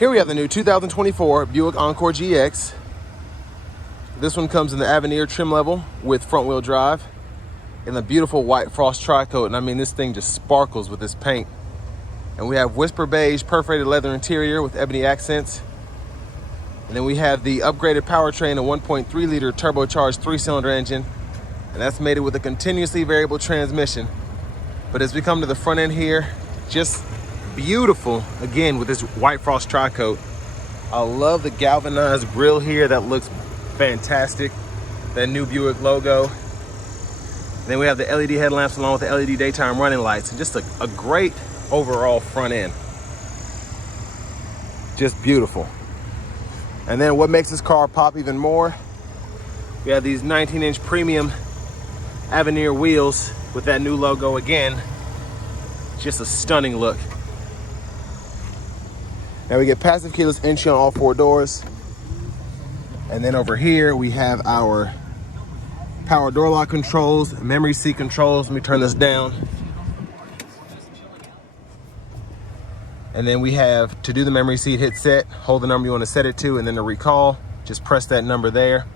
Here we have the new 2024 Buick Encore GX. This one comes in the Avenir trim level with front wheel drive in the beautiful white frost tri-coat. And I mean, this thing just sparkles with this paint. And we have whisper beige perforated leather interior with ebony accents. And then we have the upgraded powertrain, a 1.3 liter turbocharged 3-cylinder engine. And that's mated with a continuously variable transmission. But as we come to the front end here, just beautiful, again, with this white frost tri-coat. I love the galvanized grille here. That looks fantastic. That new Buick logo. And then we have the LED headlamps along with the LED daytime running lights, and just a great overall front end. Just beautiful. And then what makes this car pop even more, we have these 19-inch premium Avenir wheels with that new logo again. Just a stunning look. Now we get passive keyless entry on all 4 doors. And then over here we have our power door lock controls, memory seat controls. Let me turn this down. And then we have, to do the memory seat, hit set, hold the number you want to set it to, and then to recall, just press that number there.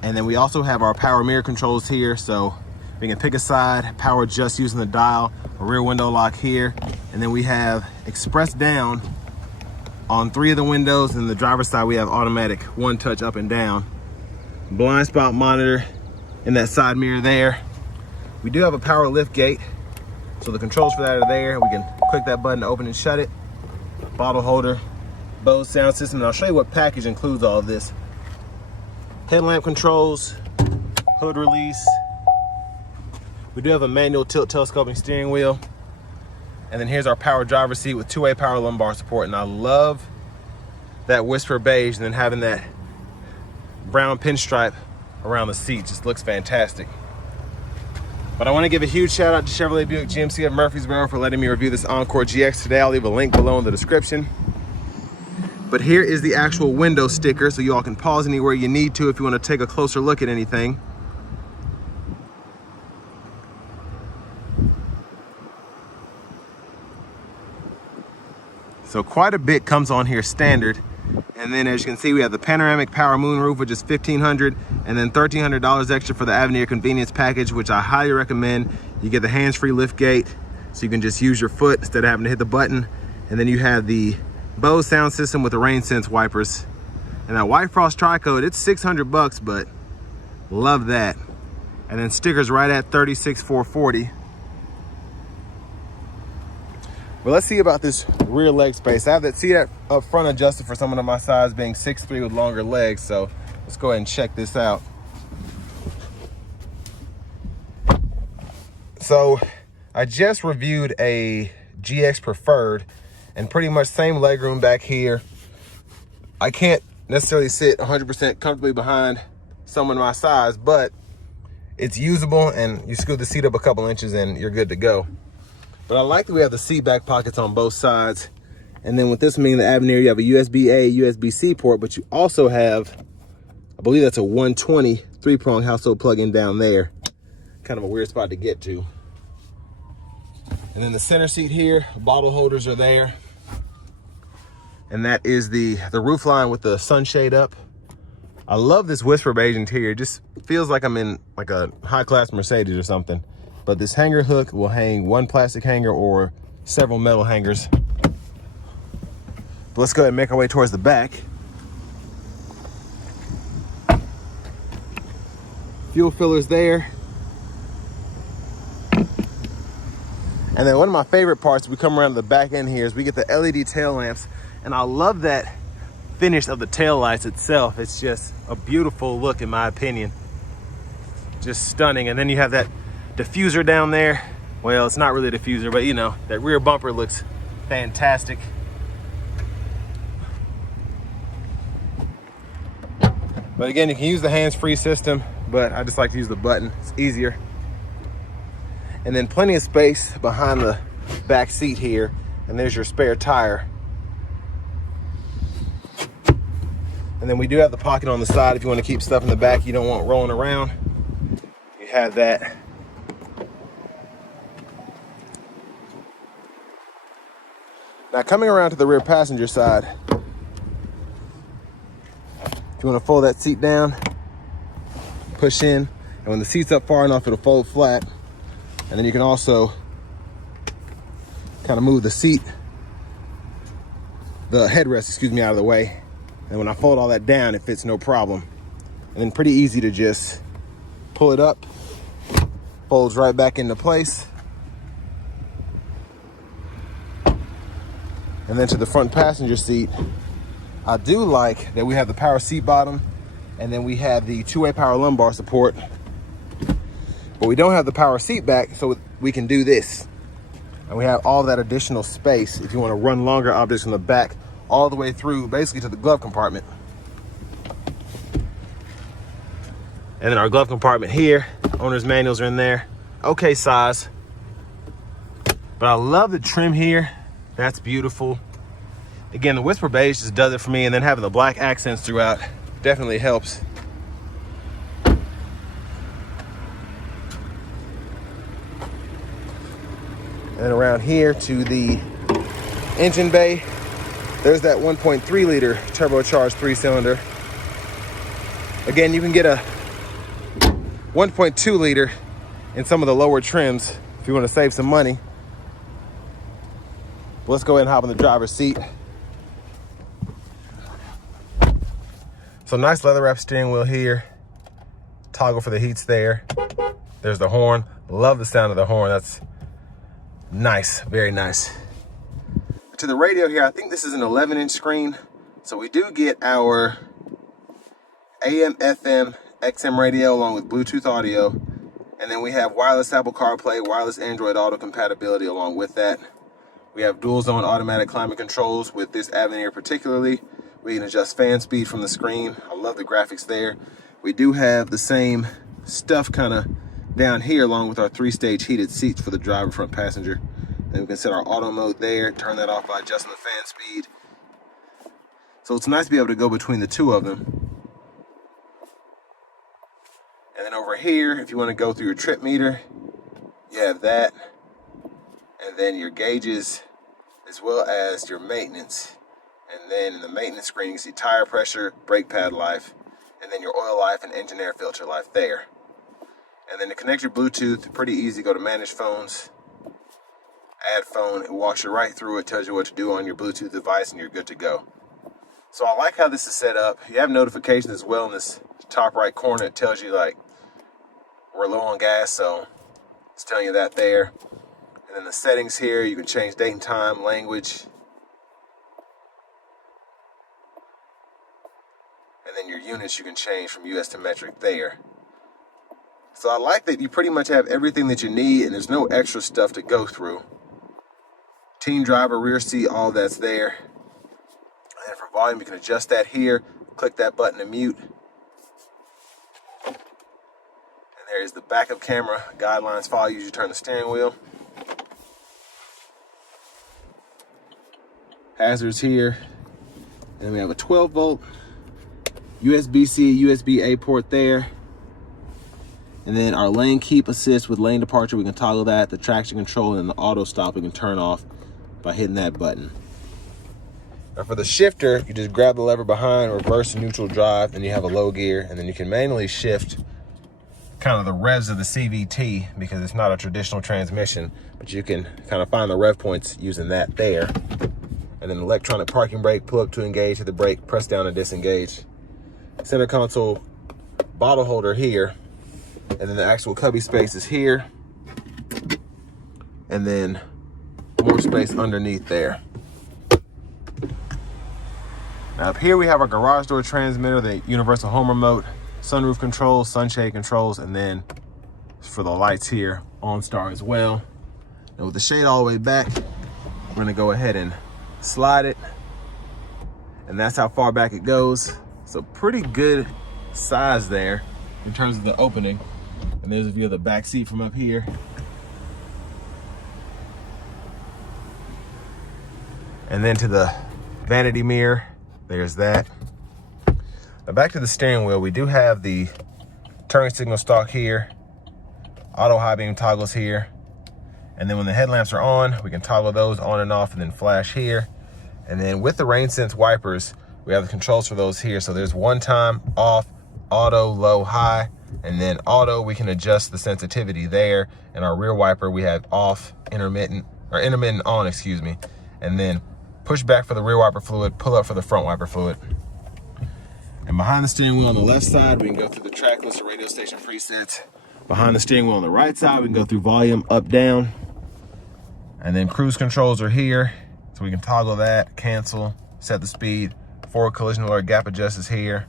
And then we also have our power mirror controls here, so we can pick a side, power adjust using the dial, a rear window lock here. And then we have express down on 3 of the windows, and the driver's side we have automatic one touch up and down. Blind spot monitor in that side mirror there. We do have a power lift gate, so the controls for that are there. We can click that button to open and shut it. Bottle holder, Bose sound system, and I'll show you what package includes all of this. Headlamp controls, hood release. We do have a manual tilt telescoping steering wheel. And then here's our power driver's seat with 2-way power lumbar support. And I love that whisper beige, and then having that brown pinstripe around the seat. Just looks fantastic. But I want to give a huge shout out to Chevrolet Buick GMC of Murfreesboro for letting me review this Encore GX today. I'll leave a link below in the description. But here is the actual window sticker, so you all can pause anywhere you need to if you want to take a closer look at anything. So quite a bit comes on here standard. And then as you can see, we have the panoramic power moonroof, which is $1,500, and then $1,300 extra for the Avenir convenience package, which I highly recommend. You get the hands-free lift gate, so you can just use your foot instead of having to hit the button. And then you have the Bose sound system with the rain sense wipers. And that white frost tri-coat, it's $600, but love that. And then stickers right at $36,440. But let's see about this rear leg space. I have that seat up front adjusted for someone of my size, being 6'3" with longer legs. So let's go ahead and check this out. So I just reviewed a GX Preferred, and pretty much same legroom back here. I can't necessarily sit 100% comfortably behind someone my size, but it's usable, and you scoot the seat up a couple inches and you're good to go. But I like that we have the seat back pockets on both sides. And then with this being the Avenir, you have a USB-A, USB-C port, but you also have, I believe that's a 120 3-prong household plug-in down there. Kind of a weird spot to get to. And then the center seat here, bottle holders are there. And that is the roof line with the sunshade up. I love this whisper beige interior. It just feels like I'm in like a high-class Mercedes or something. But this hanger hook will hang one plastic hanger or several metal hangers. But let's go ahead and make our way towards the back. Fuel fillers there. And then one of my favorite parts, we come around to the back end here, is we get the LED tail lamps. And I love that finish of the tail lights itself. It's just a beautiful look, in my opinion. Just stunning. And then you have that diffuser down there. Well, it's not really a diffuser, but you know, that rear bumper looks fantastic. But again, you can use the hands-free system, but I just like to use the button. It's easier. And then plenty of space behind the back seat here, and there's your spare tire. And then we do have the pocket on the side if you want to keep stuff in the back you don't want rolling around. You have that. Now coming around to the rear passenger side, if you want to fold that seat down, push in, and when the seat's up far enough, it'll fold flat. And then you can also kind of move the seat, the headrest, excuse me, out of the way. And when I fold all that down, it fits no problem. And then pretty easy to just pull it up, folds right back into place. And then to the front passenger seat, I do like that we have the power seat bottom, and then we have the two-way power lumbar support. But we don't have the power seat back, so we can do this. And we have all that additional space if you want to run longer objects from the back all the way through, basically to the glove compartment. And then our glove compartment here, owner's manuals are in there. Okay size. But I love the trim here. That's beautiful. Again, the Whisper Beige just does it for me, and then having the black accents throughout definitely helps. And then around here to the engine bay, there's that 1.3 liter turbocharged 3-cylinder. Again, you can get a 1.2 liter in some of the lower trims if you want to save some money. But let's go ahead and hop in the driver's seat. So nice leather wrap steering wheel here. Toggle for the heats there. There's the horn. Love the sound of the horn. That's nice, very nice. To the radio here, I think this is an 11-inch screen. So we do get our AM, FM, XM radio along with Bluetooth audio. And then we have wireless Apple CarPlay, wireless Android Auto compatibility along with that. We have dual zone automatic climate controls with this Avenir particularly. We can adjust fan speed from the screen. I love the graphics there. We do have the same stuff kind of down here along with our 3-stage heated seats for the driver, front passenger. Then we can set our auto mode there, turn that off by adjusting the fan speed. So it's nice to be able to go between the two of them. And then over here, if you want to go through your trip meter, you have that. And then your gauges, as well as your maintenance. And then in the maintenance screen, you can see tire pressure, brake pad life, and then your oil life and engine air filter life there. And then to connect your Bluetooth, pretty easy. Go to manage phones, add phone, it walks you right through it, tells you what to do on your Bluetooth device, and you're good to go. So I like how this is set up. You have notifications as well in this top right corner. It tells you like we're low on gas, so it's telling you that there. And then the settings here, you can change date and time, language. And then your units you can change from US to metric there. So I like that you pretty much have everything that you need and there's no extra stuff to go through. Teen driver, rear seat, all that's there. And for volume, you can adjust that here. Click that button to mute. And there is the backup camera. Guidelines follow you as you turn the steering wheel. Hazards here. And then we have a 12-volt USB-C, USB-A port there. And then our lane keep assist with lane departure, we can toggle that. The traction control and the auto stop we can turn off by hitting that button. Now for the shifter, you just grab the lever behind, reverse and neutral drive, and you have a low gear, and then you can manually shift kind of the revs of the CVT because it's not a traditional transmission, but you can kind of find the rev points using that there. And then electronic parking brake, pull up to engage, hit the brake, press down to disengage. Center console bottle holder here. And then the actual cubby space is here. And then more space underneath there. Now up here we have our garage door transmitter, the universal home remote, sunroof controls, sunshade controls, and then for the lights here, OnStar as well. And with the shade all the way back, we're gonna go ahead and slide it. And that's how far back it goes. So pretty good size there in terms of the opening. And there's a view of the back seat from up here. And then to the vanity mirror, there's that. Now back to the steering wheel, we do have the turn signal stalk here, auto high beam toggles here. And then when the headlamps are on, we can toggle those on and off and then flash here. And then with the rain sense wipers, we have the controls for those here. So there's one time, off, auto, low, high, and then auto, we can adjust the sensitivity there. And our rear wiper, we have off, intermittent on, excuse me. And then push back for the rear wiper fluid, pull up for the front wiper fluid. And behind the steering wheel on the left side, we can go through the track list or radio station presets. Behind the steering wheel on the right side, we can go through volume, up, down. And then cruise controls are here. So we can toggle that, cancel, set the speed. Forward collision alert, gap adjust is here.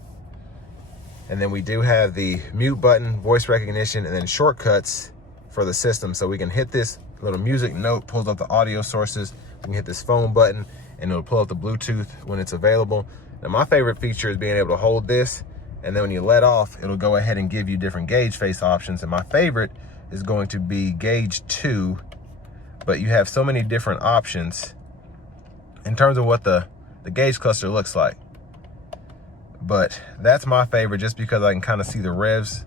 And then we do have the mute button, voice recognition, and then shortcuts for the system. So we can hit this little music note, pulls up the audio sources. We can hit this phone button and it'll pull up the Bluetooth when it's available. Now my favorite feature is being able to hold this, and then when you let off, it'll go ahead and give you different gauge face options. And my favorite is going to be gauge 2, but you have so many different options in terms of what the gauge cluster looks like. But that's my favorite just because I can kind of see the revs,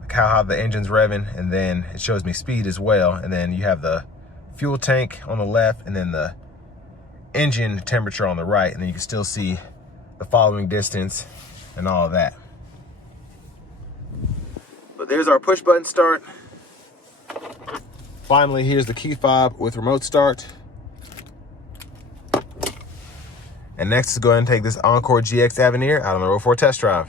like how high the engine's revving, and then it shows me speed as well. And then you have the fuel tank on the left and then the engine temperature on the right, and then you can still see the following distance and all of that. But there's our push button start. Finally, here's the key fob with remote start. And next is go ahead and take this Encore GX Avenir out on the road for a test drive.